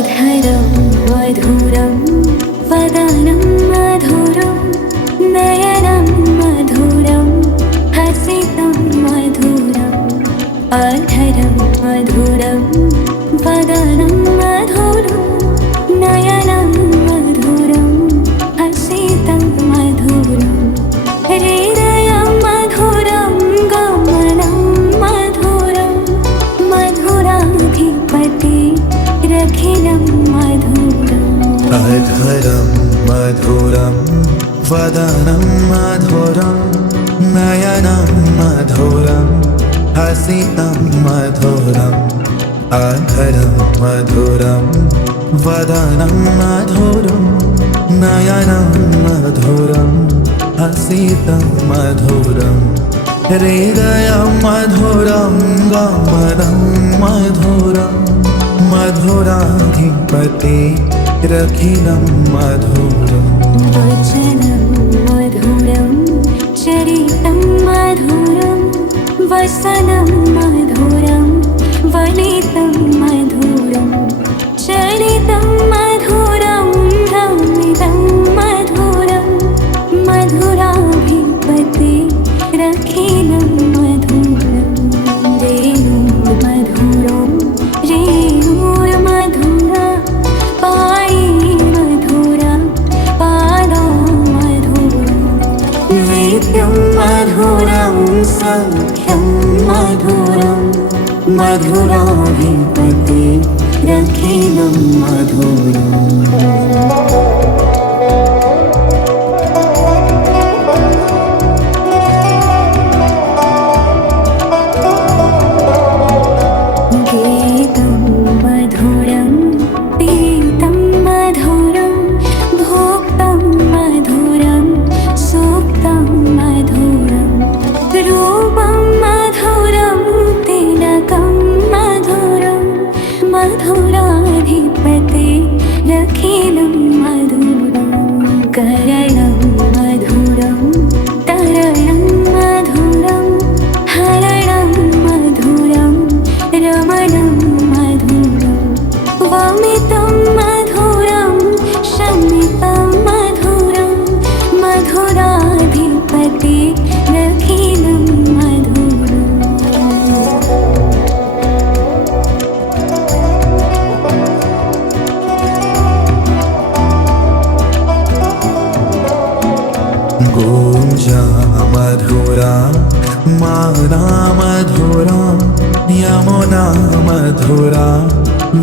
अधरं मधुरं वदनं मधुरं नयनं मधुरं हसितं मधुरम् अधरं मधुरं वदनं मधुरं नयनं मधुरं हसितं मधुरम् हृदयं मधुरं गमनं मधुरं मधुराधिपते रखिलं मधुरम् अधरं मधुरं वदनं मधुरं नयनं मधुरं हसितं मधुरम् अधरं मधुरं वदनं मधुरं नयनं मधुरं हसितं मधुरम् हृदयं मधुरं गमनं मधुरं मधुराधिपते रखिलं मधुरम् वचनं मधुरं चरितं मधुरं वसनं मधुरं वलितं मधुरं चरितं मधुरं भ्रमितं मधुरं मधुराधिपते रखिलं मधुरम् रेणुर्मधुरं रेणुर्मधुरा पाणि मधुरा पादा मधुरं वेद्यं मधुरं सख्यं मधुरं मधुराधिपते रखिलं मधुरम् गीतं मधुरं पीतं मधुरं भोक्तं मधुरं सूक्तं मधुरं रूपं मधुरं तिलकं मधुरं मधुराधिपते रखिलं मधुरम् करणं मधुरं तरणं मधुरं हरणं मधुरं रमणं मधुरं वमितं मधुरं शमितं मधुरं मधुराधिपते रखिलं मधुरम् गोञ्जा मधुरा माना मधुरा यमुना मधुरा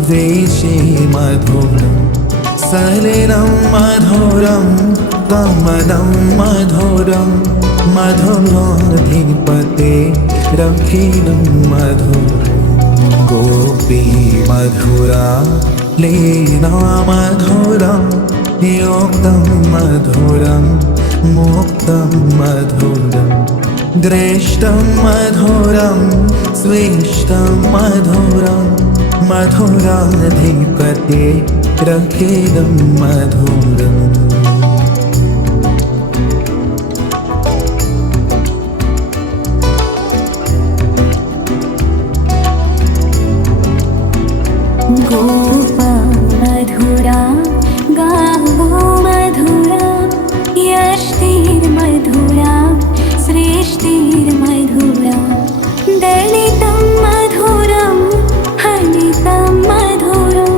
वेशी मधुरं सलिलं मधुरं गमनं मधुरं मधुराधिपते रखिलं मधुरम् गोपी मधुरा लीला मधुरं योक्तं मधुरं मुक्तं मधुरं दृष्टं मधुरं स्विष्टं मधुरं मधुराधिपते रखिलं मधुरम् गोपा मधुरा गावो मधुरा यष्टिर्मधुरा श्रेष्ठिर्मधुरा दलितं मधुरं हनितं मधुरं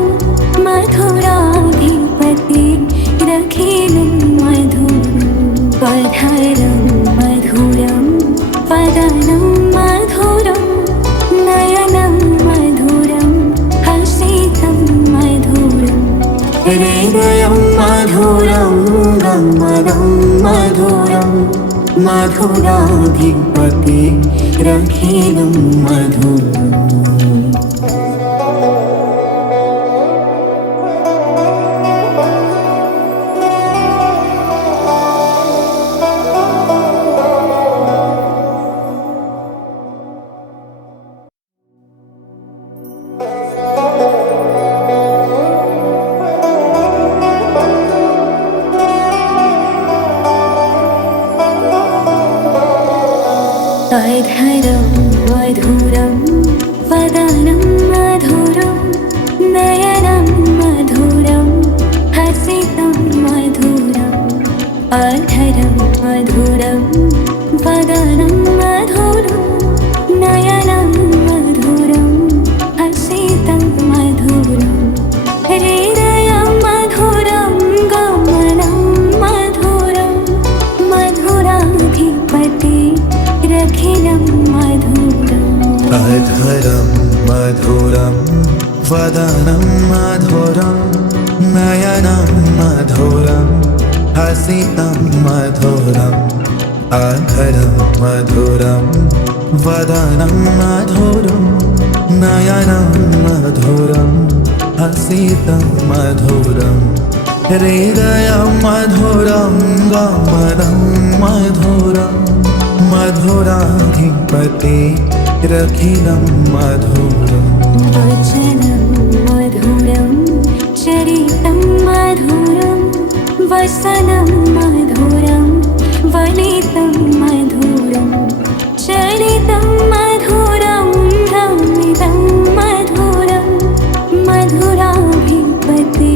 मधुराधिपते रखिलं मधुरम् अधरं मधुरं वदनं मधुरं नयनं मधुरं हसितं मधुरम् हृदयं मधुरं गमनं मधुरं मधुराधिपते रखिलं मधुरम् अधरं मधुरं वदनं मधुरं नयनं अधरं मधुरं वदनं मधुरं नयनं मधुरं हसितं मधुरं हृदयं मधुरं गमनं मधुरं मधुराधिपते रखिलं मधुरम् अधरं मधुरं वदनं मधुरं नयनं मधुरं हसितं मधुरम् अधरं मधुरं वदनं मधुरं नयनं मधुरं हसितं मधुरं हृदयं मधुरं गमनं मधुरं मधुराधिपते रखिलं मधुरम् वचनं मधुरं चरितं मधुरं वसनं मधुरं वलितं मधुरं चरितं मधुरं गमितं मधुरं मधुराधिपते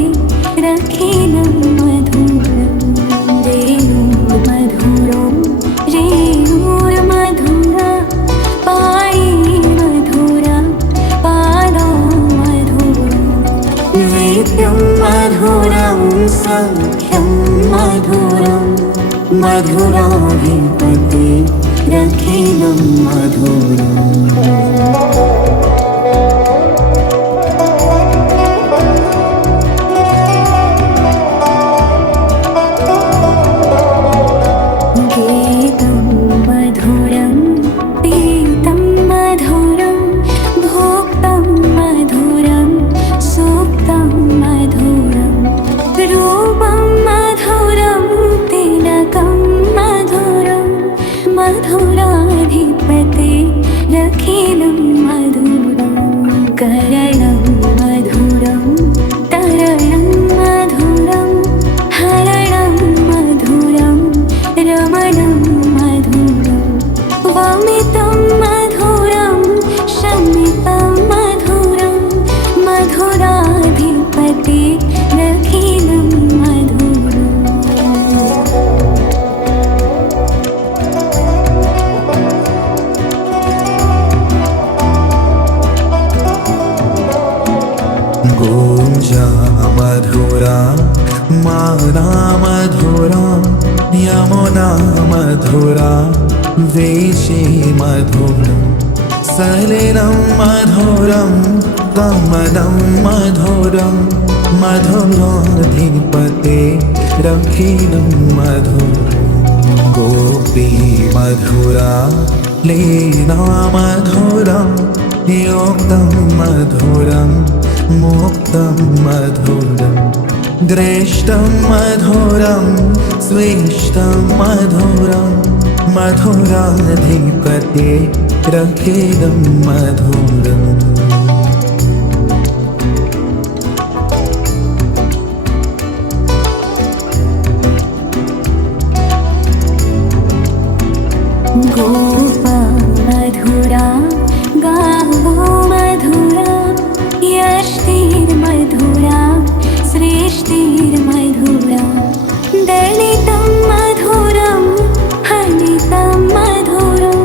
रखिलं मधुरं रेणुर्मधुरं रेणुर्मधुरा पाणि मधुरा पादा मधुरं वेद्यं मधुरं सख्यं मधुरं मधुराधिपते रखिलं मधुरम् गीतं मधुरं पीतं मधुरं भोक्तं मधुरं सूक्तं मधुरं रूपं मधुरं तिलकं मधुरं मधुराधिपते रखिलं मधुरं करणं मधुरं तरणं मधुरं हरणं मधुरं रमणं मधुरं वमितं मधुरं शमितं मधुरं मधुराधिपते रखिलं मधुरम् गोजा मधुरा माना मधुरा यमुना मधुरा वेशी मधुरं सलिलं मधुरं गमनं मधुरं मधुराधिपते रखिलं मधुरम् गोपी मधुरा लीला मधुरं योक्तं मधुरं मुक्तं मधुरं दृष्टं मधुरं स्विष्टं मधुरं मधुराधिपते रखिलं मधुरम् गोपा मधुरा गावो मधुरा यष्टिर्मधुरा श्रेष्ठिर्मधुरा दलितं मधुरं हनितं मधुरं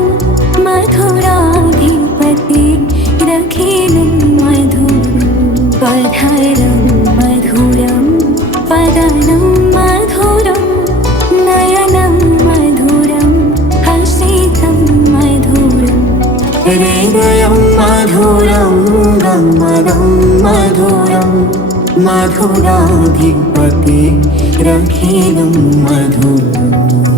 मधुराधिपते रखिलं मधुरं पधरं मधुरं पदनं मधुरं नयनं मधुरं हसितं मधुरं हृदयं मधुरं गमनं मधुरं मधुराधिपते रखिलं मधुरम्